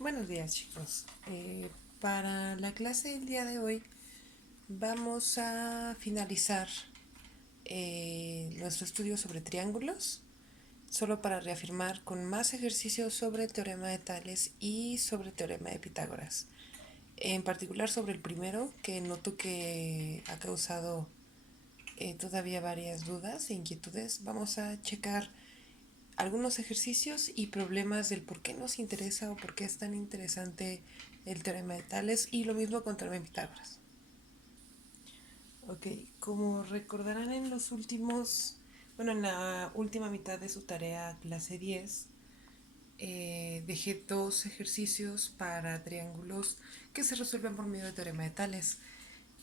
Buenos días, chicos. Para la clase del día de hoy vamos a finalizar nuestro estudio sobre triángulos, solo para reafirmar con más ejercicios sobre teorema de Tales y sobre teorema de Pitágoras. En particular sobre el primero, que noto que ha causado todavía varias dudas e inquietudes, vamos a checar algunos ejercicios y problemas del por qué nos interesa o por qué es tan interesante el teorema de Tales y lo mismo con teorema de Pitágoras. Ok, como recordarán en la última mitad de su tarea clase 10, dejé dos ejercicios para triángulos que se resuelven por medio de teorema de Tales.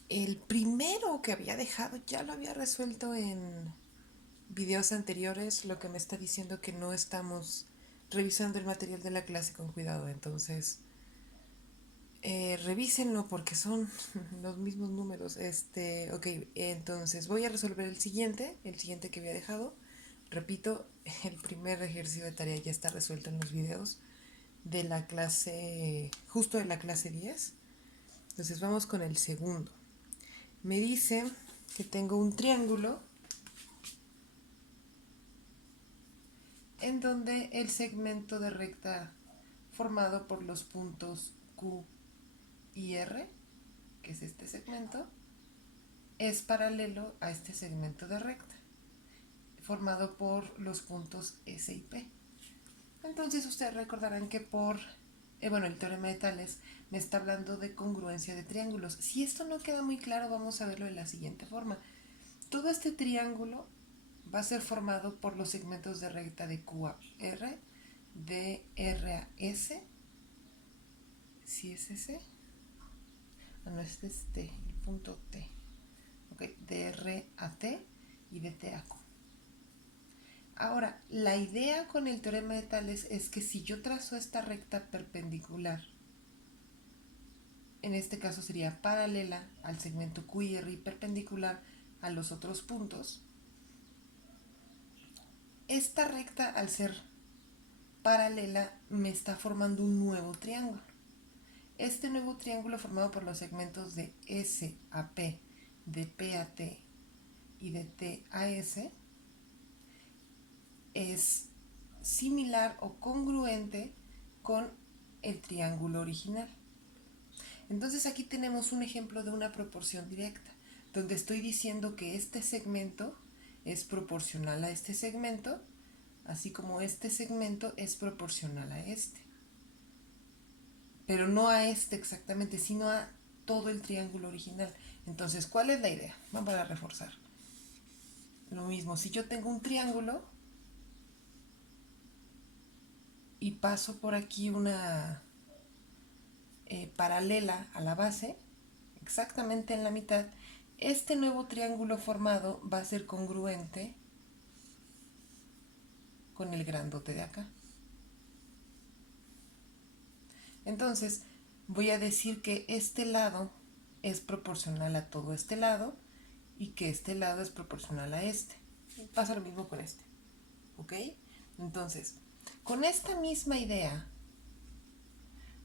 El primero que había dejado ya lo había resuelto en videos anteriores, lo que me está diciendo que no estamos revisando el material de la clase con cuidado. Entonces, revísenlo porque son los mismos números. Ok, entonces voy a resolver el siguiente que había dejado. Repito, el primer ejercicio de tarea ya está resuelto en los videos de la clase, justo de la clase 10. Entonces vamos con el segundo. Me dice que tengo un triángulo en donde el segmento de recta formado por los puntos Q y R, que es este segmento, es paralelo a este segmento de recta, formado por los puntos S y P. Entonces ustedes recordarán que el teorema de Tales me está hablando de congruencia de triángulos. Si esto no queda muy claro, vamos a verlo de la siguiente forma. Todo este triángulo va a ser formado por los segmentos de recta de Q a R, de R a S, si es S, no, este es T, el punto T, okay, de R a T y de T a Q. Ahora, la idea con el teorema de Tales es que si yo trazo esta recta perpendicular, en este caso sería paralela al segmento Q y R y perpendicular a los otros puntos, esta recta al ser paralela me está formando un nuevo triángulo. Este nuevo triángulo formado por los segmentos de S a P, de P a T y de T a S es similar o congruente con el triángulo original. Entonces aquí tenemos un ejemplo de una proporción directa, donde estoy diciendo que este segmento es proporcional a este segmento, así como este segmento es proporcional a este. Pero no a este exactamente, sino a todo el triángulo original. Entonces, ¿cuál es la idea? Vamos a reforzar. Lo mismo, si yo tengo un triángulo y paso por aquí una paralela a la base, exactamente en la mitad, este nuevo triángulo formado va a ser congruente con el grandote de acá. Entonces, voy a decir que este lado es proporcional a todo este lado y que este lado es proporcional a este. Pasa lo mismo con este. ¿Ok? Entonces, con esta misma idea,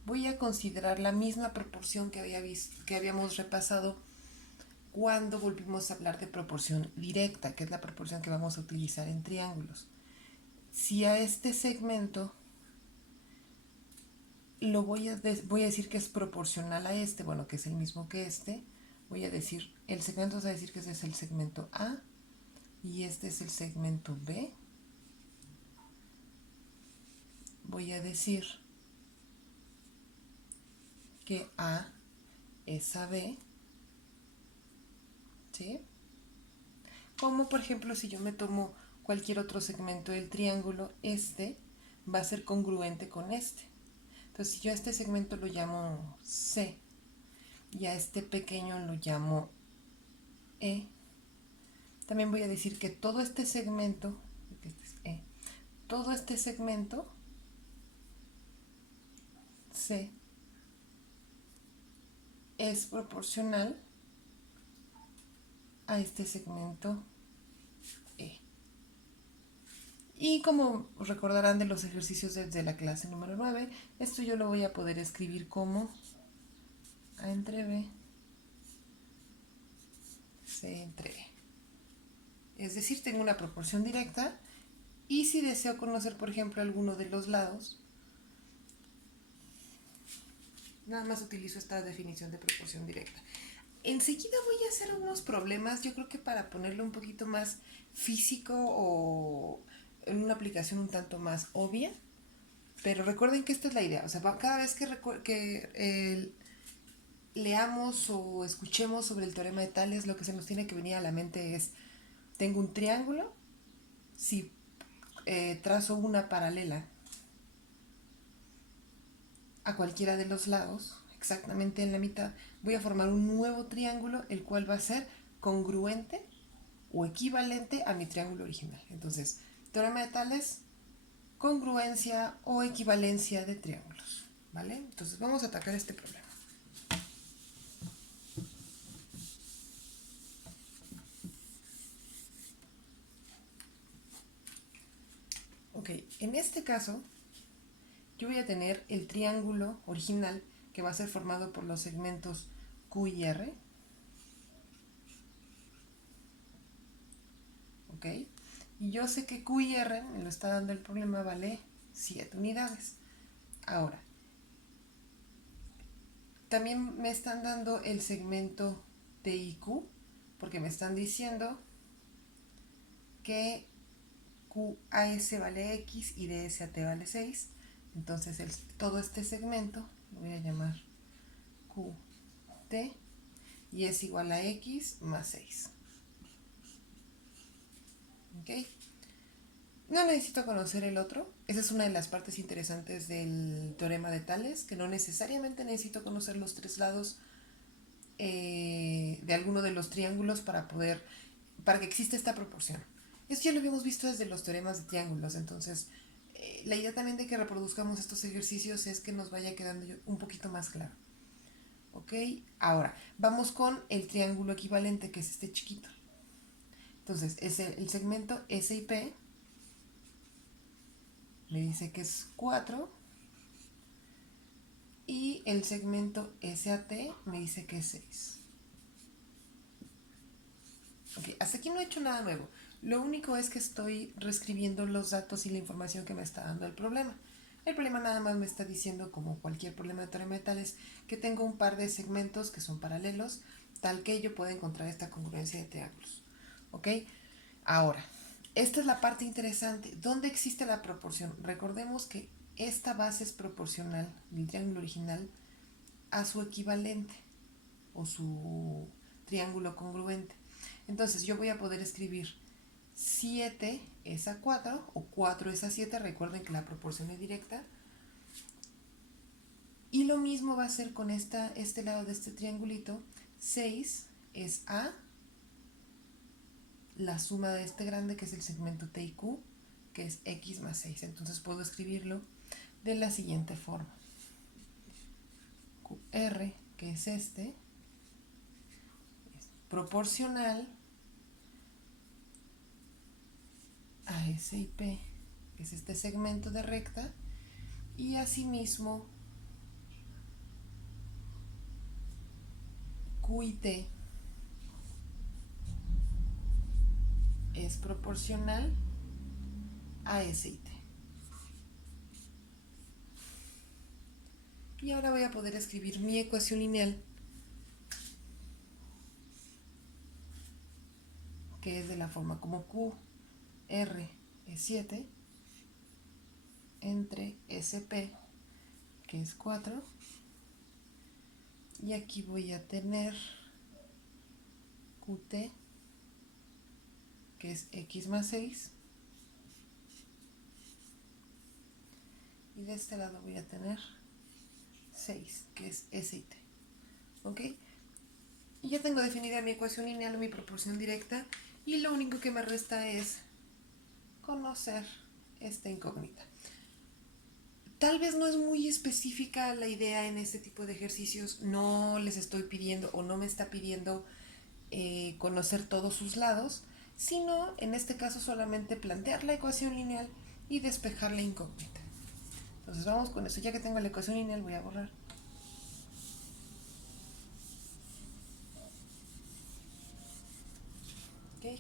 voy a considerar la misma proporción que habíamos repasado cuando volvimos a hablar de proporción directa, que es la proporción que vamos a utilizar en triángulos. Si a este segmento voy a decir que es proporcional a este, bueno, que es el mismo que este, voy a decir, el segmento va a decir que ese es el segmento A y este es el segmento B. Voy a decir que A es a B, ¿sí? Como por ejemplo si yo me tomo cualquier otro segmento del triángulo, este va a ser congruente con este. Entonces si yo a este segmento lo llamo C y a este pequeño lo llamo E, también voy a decir que todo este segmento, este es E, todo este segmento C es proporcional a este segmento E. Y como recordarán de los ejercicios de la clase número 9, esto yo lo voy a poder escribir como A entre B, C entre E. Es decir, tengo una proporción directa y si deseo conocer, por ejemplo, alguno de los lados, nada más utilizo esta definición de proporción directa. Enseguida voy a hacer unos problemas, yo creo que para ponerlo un poquito más físico o en una aplicación un tanto más obvia, pero recuerden que esta es la idea, o sea, cada vez que leamos o escuchemos sobre el teorema de Tales, lo que se nos tiene que venir a la mente es, tengo un triángulo, si trazo una paralela a cualquiera de los lados, exactamente en la mitad, voy a formar un nuevo triángulo, el cual va a ser congruente o equivalente a mi triángulo original. Entonces, teorema de Tales, congruencia o equivalencia de triángulos, ¿vale? Entonces vamos a atacar este problema. Ok, en este caso, yo voy a tener el triángulo original que va a ser formado por los segmentos Q y R. ¿Ok? Y yo sé que Q y R, me lo está dando el problema, vale 7 unidades. Ahora, también me están dando el segmento T y Q, porque me están diciendo que QAS vale X y DSAT vale 6. Entonces todo este segmento lo voy a llamar QT y es igual a X más 6. ¿Ok? No necesito conocer el otro. Esa es una de las partes interesantes del teorema de Tales, que no necesariamente necesito conocer los tres lados de alguno de los triángulos para que exista esta proporción. Esto ya lo habíamos visto desde los teoremas de triángulos, entonces la idea también de que reproduzcamos estos ejercicios es que nos vaya quedando un poquito más claro. ¿Ok? Ahora, vamos con el triángulo equivalente, que es este chiquito. Entonces, es el segmento SIP, me dice que es 4, y el segmento SAT me dice que es 6. Ok, hasta aquí no he hecho nada nuevo. Lo único es que estoy reescribiendo los datos y la información que me está dando el problema. El problema nada más me está diciendo, como cualquier problema de teorema de Tales, que tengo un par de segmentos que son paralelos, tal que yo pueda encontrar esta congruencia de triángulos. ¿Ok? Ahora, esta es la parte interesante. ¿Dónde existe la proporción? Recordemos que esta base es proporcional del triángulo original a su equivalente o su triángulo congruente. Entonces yo voy a poder escribir 7 es a 4 o 4 es a 7. Recuerden que la proporción es directa. Y lo mismo va a ser con este lado de este triangulito. 6 es a la suma de este grande, que es el segmento T y Q, que es X más 6. Entonces puedo escribirlo de la siguiente forma. QR, que es este, es proporcional a S y P, que es este segmento de recta, y asimismo Q y T es proporcional a S y T. Y ahora voy a poder escribir mi ecuación lineal, que es de la forma como Q, R es 7, entre SP, que es 4, y aquí voy a tener QT, que es X más 6, y de este lado voy a tener 6, que es S y T. ¿Ok? Y ya tengo definida mi ecuación lineal o mi proporción directa, y lo único que me resta es conocer esta incógnita. Tal vez no es muy específica la idea en este tipo de ejercicios, no les estoy pidiendo o no me está pidiendo conocer todos sus lados, sino en este caso solamente plantear la ecuación lineal y despejar la incógnita. Entonces vamos con eso. Ya que tengo la ecuación lineal, voy a borrar. Ok.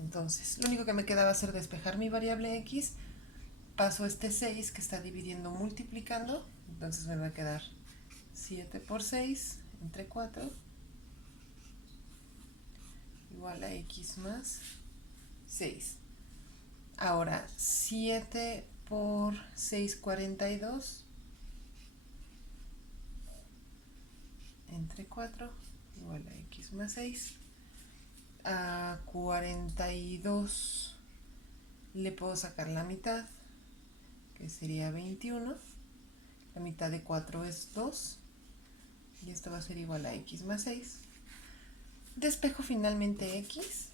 Entonces, lo único que me queda va a ser despejar mi variable x. Paso este 6 que está dividiendo multiplicando. Entonces me va a quedar 7 por 6 entre 4 igual a x más 6. Ahora, 7 por 6, 42 entre 4 igual a x más 6. A 42 le puedo sacar la mitad, que sería 21. La mitad de 4 es 2. Y esto va a ser igual a x más 6. Despejo finalmente x.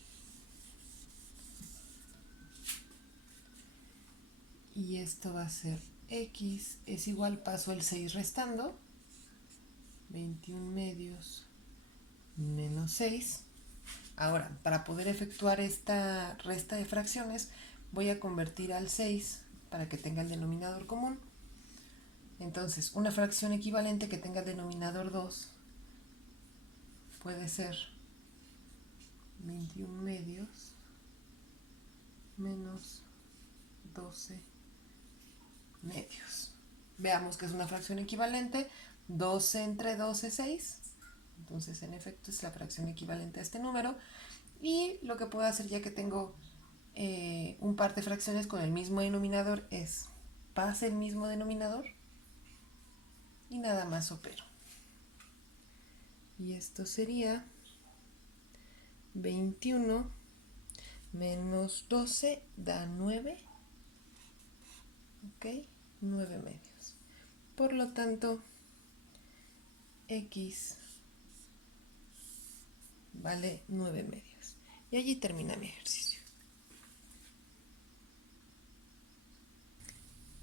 Y esto va a ser x es igual, paso el 6 restando. 21 medios menos 6. Ahora, para poder efectuar esta resta de fracciones, voy a convertir al 6 para que tenga el denominador común. Entonces, una fracción equivalente que tenga el denominador 2 puede ser 21 medios menos 12 medios. Veamos que es una fracción equivalente. 12 entre 12 es 6. Entonces, en efecto, es la fracción equivalente a este número. Y lo que puedo hacer, ya que tengo un par de fracciones con el mismo denominador, es pase el mismo denominador y nada más opero. Y esto sería 21 menos 12 da 9. Ok, 9 medios. Por lo tanto, x vale 9 medios. Y allí termina mi ejercicio.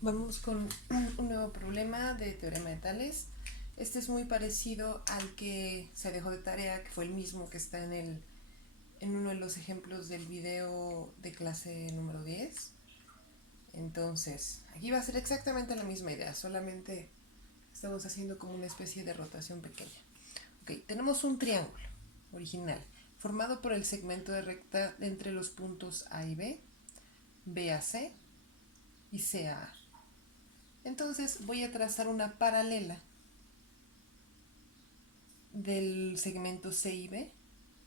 Vamos con un nuevo problema de teorema de Tales. Este es muy parecido al que se dejó de tarea, que fue el mismo que está en uno de los ejemplos del video de clase número 10. Entonces, aquí va a ser exactamente la misma idea, solamente estamos haciendo como una especie de rotación pequeña. Ok, tenemos un triángulo original formado por el segmento de recta entre los puntos A y B, B a C y C a A. Entonces voy a trazar una paralela del segmento C y B,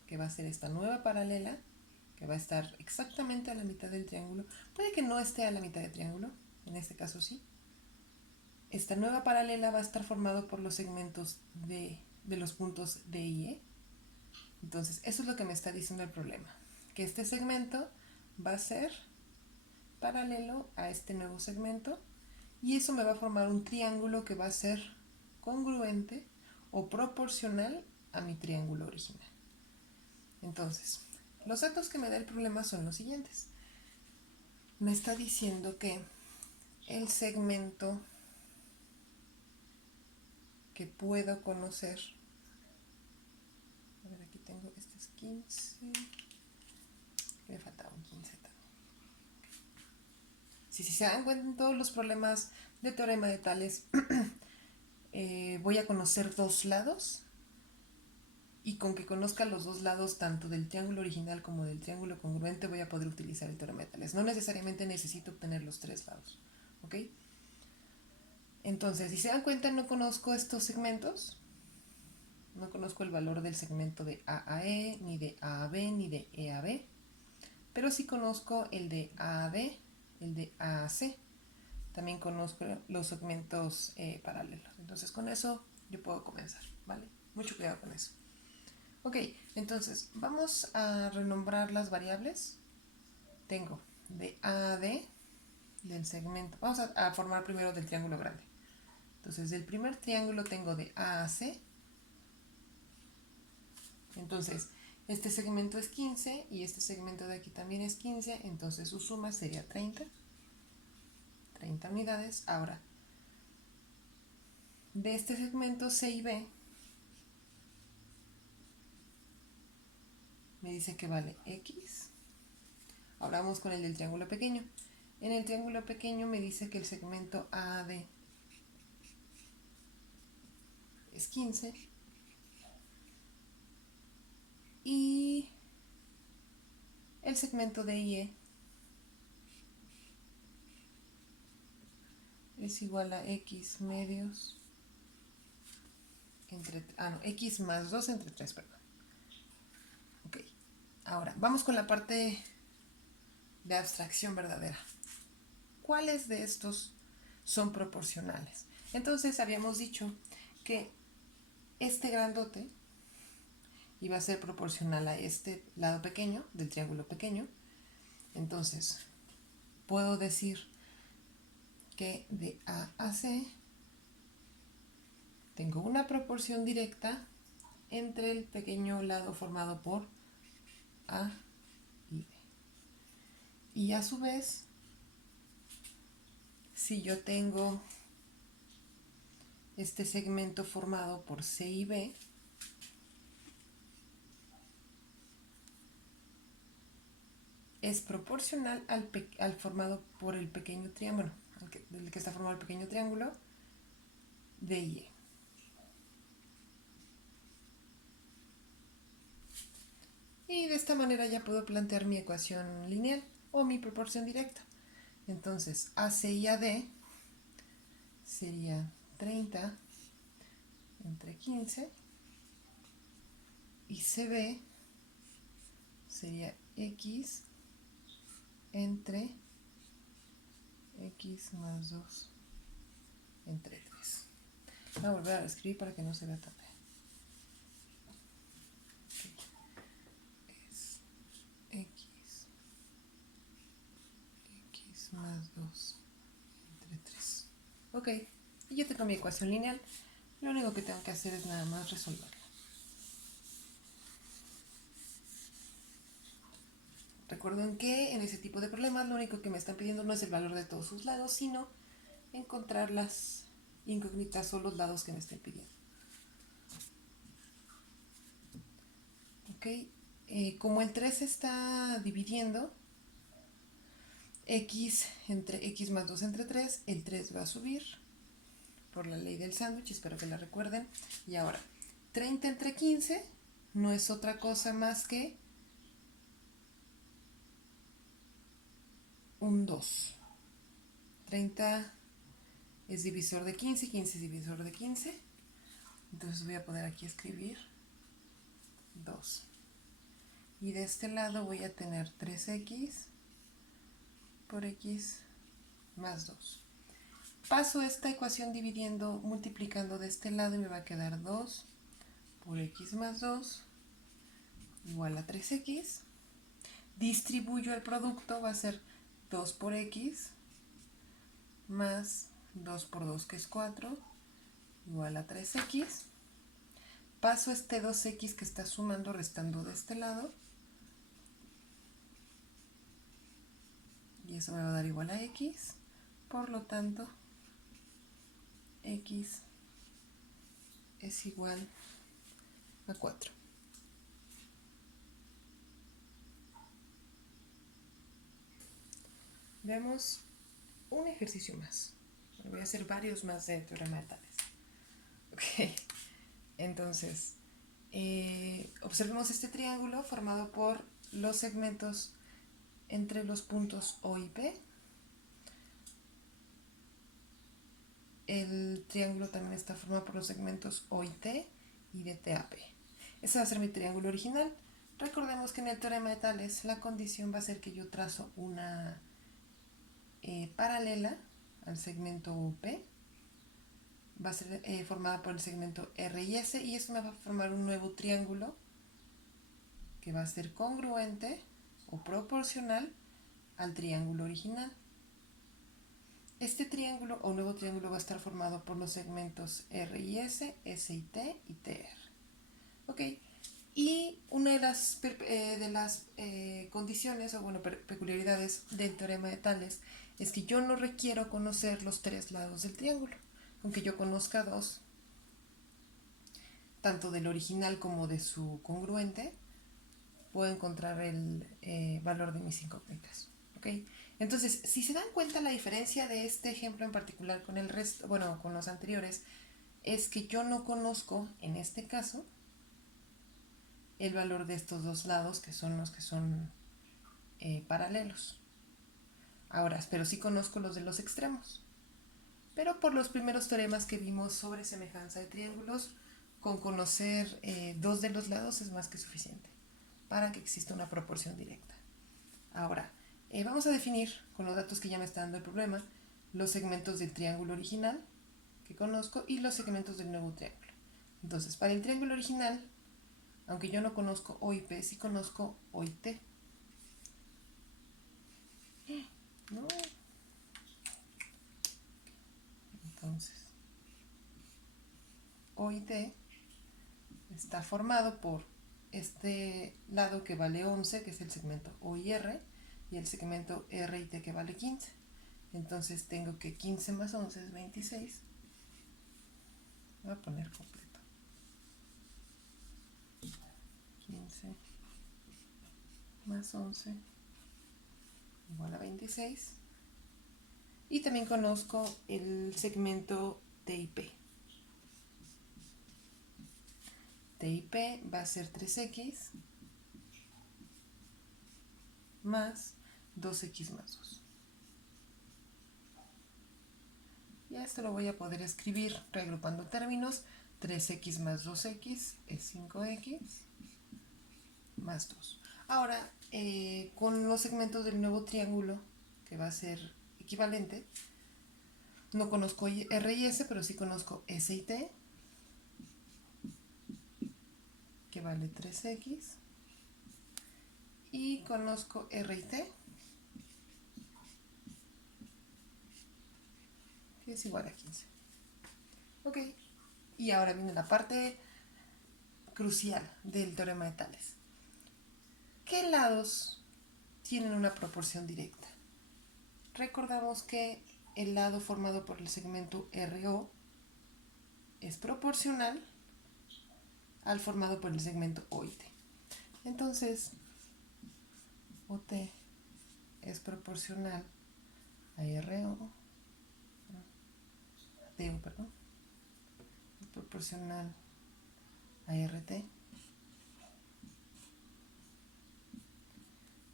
que va a ser esta nueva paralela, que va a estar exactamente a la mitad del triángulo. Puede que no esté a la mitad del triángulo, en este caso sí. Esta nueva paralela va a estar formado por los segmentos de los puntos D y E. Entonces, eso es lo que me está diciendo el problema, que este segmento va a ser paralelo a este nuevo segmento y eso me va a formar un triángulo que va a ser congruente o proporcional a mi triángulo original. Entonces, los datos que me da el problema son los siguientes. Me está diciendo que el segmento que puedo conocer, a ver, aquí tengo, este es 15, me faltaba un 15 también. Si se dan cuenta en todos los problemas de teorema de Tales, voy a conocer dos lados, y con que conozca los dos lados tanto del triángulo original como del triángulo congruente voy a poder utilizar el teorema de Tales. No necesariamente necesito obtener los tres lados, ¿ok? Entonces, si se dan cuenta, no conozco estos segmentos, no conozco el valor del segmento de A a E, ni de A a B, ni de E a B, pero sí conozco el de A a B, el de A a C. También conozco los segmentos paralelos. Entonces, con eso yo puedo comenzar, ¿vale? Mucho cuidado con eso. Ok, entonces vamos a renombrar las variables. Tengo de A a D del segmento. Vamos a formar primero del triángulo grande. Entonces, del primer triángulo tengo de A a C. Entonces, este segmento es 15 y este segmento de aquí también es 15. Entonces, su suma sería 30. 30 unidades. Ahora, de este segmento C y B, me dice que vale x. Ahora vamos con el del triángulo pequeño. En el triángulo pequeño me dice que el segmento AD es 15 y el segmento DIE es igual a x medios entre, x más 2 entre 3, perdón. Ok, ahora vamos con la parte de abstracción verdadera. ¿Cuáles de estos son proporcionales? Entonces habíamos dicho que este grandote iba a ser proporcional a este lado pequeño del triángulo pequeño. Entonces puedo decir que de A a C tengo una proporción directa entre el pequeño lado formado por A y B. Y a su vez, si yo tengo este segmento formado por C y B, es proporcional al formado por el pequeño triángulo, el que está formado el pequeño triángulo de Y. Y de esta manera ya puedo plantear mi ecuación lineal o mi proporción directa. Entonces, AC y AD sería 30 entre 15 y CB sería X entre X más 2 entre 3. Voy a volver a escribir para que no se vea tan bien. Es X más 2 entre 3. Ok, y ya tengo mi ecuación lineal. Lo único que tengo que hacer es nada más resolverla. Recuerden que en ese tipo de problemas lo único que me están pidiendo no es el valor de todos sus lados, sino encontrar las incógnitas o los lados que me estén pidiendo. Ok, como el 3 está dividiendo x entre x más 2 entre 3, el 3 va a subir por la ley del sándwich, espero que la recuerden. Y ahora, 30 entre 15 no es otra cosa más que un 2. 30 es divisor de 15, 15 es divisor de 15. Entonces voy a poner aquí escribir 2. Y de este lado voy a tener 3x por x más 2. Paso esta ecuación dividiendo, multiplicando de este lado y me va a quedar 2 por x más 2 igual a 3x. Distribuyo el producto, va a ser 2 por x más 2 por 2 que es 4 igual a 3x. Paso este 2x que está sumando, restando de este lado. Y eso me va a dar igual a x. Por lo tanto, x es igual a 4. Veamos un ejercicio más. Voy a hacer varios más de teorema de Tales. Ok, entonces, observemos este triángulo formado por los segmentos entre los puntos O y P. El triángulo también está formado por los segmentos O y T y de T a P. Ese va a ser mi triángulo original. Recordemos que en el teorema de Tales la condición va a ser que yo trazo una paralela al segmento OP. Va a ser formada por el segmento R y S, y esto me va a formar un nuevo triángulo que va a ser congruente o proporcional al triángulo original. Este triángulo o nuevo triángulo va a estar formado por los segmentos R y S, S y T y TR. Ok, y una de las condiciones o peculiaridades del teorema de Tales es que yo no requiero conocer los tres lados del triángulo. Con que yo conozca dos, tanto del original como de su congruente, puedo encontrar el valor de mis incógnitas. ¿Ok? Entonces, si se dan cuenta, la diferencia de este ejemplo en particular con el resto, bueno, con los anteriores, es que yo no conozco, en este caso, el valor de estos dos lados, que son los que son paralelos. Ahora, pero sí conozco los de los extremos. Pero por los primeros teoremas que vimos sobre semejanza de triángulos, con conocer dos de los lados es más que suficiente para que exista una proporción directa. Ahora, vamos a definir, con los datos que ya me está dando el problema, los segmentos del triángulo original que conozco y los segmentos del nuevo triángulo. Entonces, para el triángulo original, aunque yo no conozco O y P, sí conozco O y T. No. Entonces, O y T está formado por este lado que vale 11, que es el segmento O y R, y el segmento R y T que vale 15. Entonces tengo que 15 más 11 es 26. Voy a poner completo. 15 más 11 igual a 26. Y también conozco el segmento T y P. T y P va a ser 3x más 2x más 2. Y a esto lo voy a poder escribir reagrupando términos. 3x más 2x es 5x más 2. Ahora, con los segmentos del nuevo triángulo, que va a ser equivalente, no conozco R y S, pero sí conozco S y T, que vale 3x, y conozco R y T, que es igual a 15. Ok, y ahora viene la parte crucial del teorema de Tales. ¿Qué lados tienen una proporción directa? Recordamos que el lado formado por el segmento RO es proporcional al formado por el segmento OT. Entonces, OT es proporcional a RO, TO, perdón, es proporcional a RT.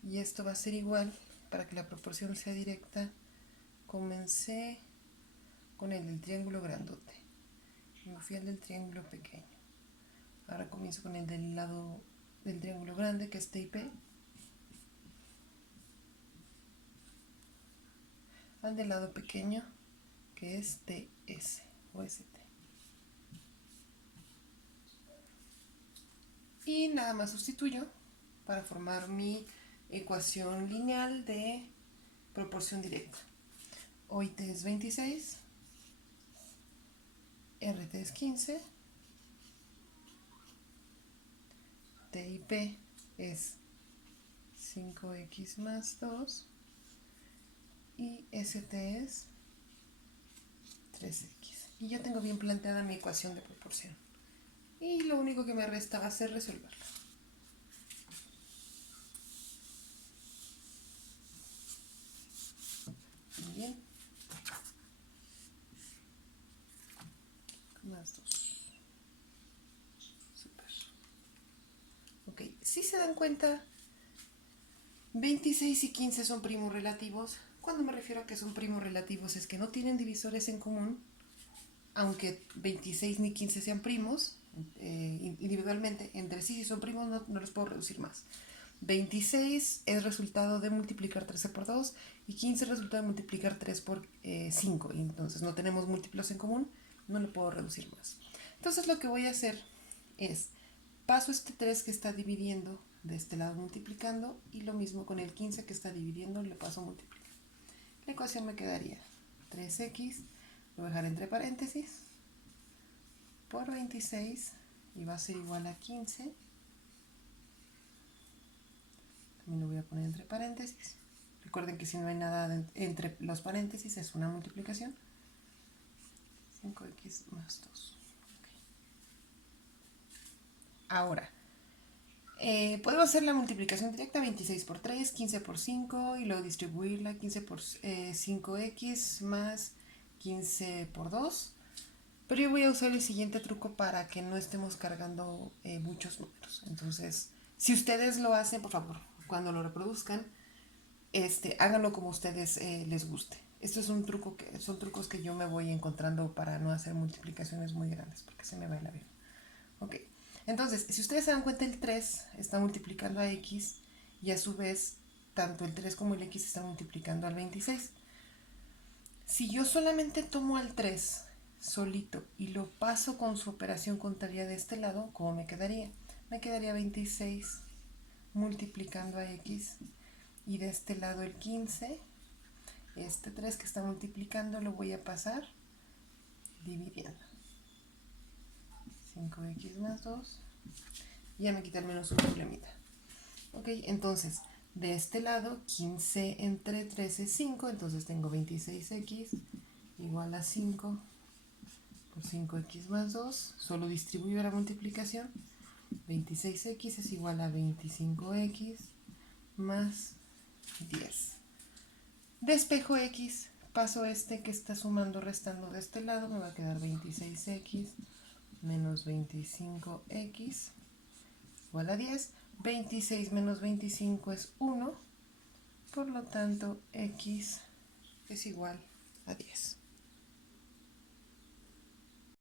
Y esto va a ser igual, para que la proporción sea directa. Comencé con el del triángulo grandote, me fui al del triángulo pequeño. Ahora comienzo con el del lado del triángulo grande, que es T y P, al del lado pequeño, que es TS o ST. Y nada más sustituyo para formar mi ecuación lineal de proporción directa. OIT es 26, RT es 15, TIP es 5x más 2 y ST es 3x. Y ya tengo bien planteada mi ecuación de proporción. Y lo único que me resta va a ser resolverla. Muy bien. Más 2. Super. Ok, si se dan cuenta, 26 y 15 son primos relativos. Cuando me refiero a que son primos relativos es que no tienen divisores en común, aunque 26 ni 15 sean primos individualmente, entre sí si son primos no los puedo reducir más. 26 es resultado de multiplicar 13 por 2 y 15 es resultado de multiplicar 3 por 5. Y entonces no tenemos múltiplos en común, no lo puedo reducir más. Entonces lo que voy a hacer es, paso este 3 que está dividiendo de este lado multiplicando, y lo mismo con el 15 que está dividiendo, le paso multiplicando. La ecuación me quedaría 3x, lo voy a dejar entre paréntesis, por 26, y va a ser igual a 15. También lo voy a poner entre paréntesis. Recuerden que si no hay nada entre los paréntesis es una multiplicación. 5x más 2. Okay. Ahora, Puedo hacer la multiplicación directa 26 por 3, 15 por 5 y luego distribuirla 15 por 5x más 15 por 2. Pero yo voy a usar el siguiente truco para que no estemos cargando muchos números. Entonces, si ustedes lo hacen, por favor, cuando lo reproduzcan, háganlo como a ustedes les guste. Esto es un truco son trucos que yo me voy encontrando para no hacer multiplicaciones muy grandes, porque se me va el avión. Ok, entonces, si ustedes se dan cuenta, el 3 está multiplicando a x y a su vez, tanto el 3 como el x están multiplicando al 26. Si yo solamente tomo al 3 solito y lo paso con su operación contraria de este lado, ¿cómo me quedaría? Me quedaría 26 multiplicando a x y de este lado el 15. Este 3 que está multiplicando lo voy a pasar dividiendo. 5x más 2. Ya me quita al menos un problemita. Ok, entonces, de este lado, 15 entre 3 es 5, entonces tengo 26x igual a 5 por 5x más 2. Solo distribuyo la multiplicación. 26x es igual a 25x más 10. Despejo x, paso que está sumando, restando de este lado, me va a quedar 26x menos 25x igual a 10. 26 menos 25 es 1, por lo tanto x es igual a 10.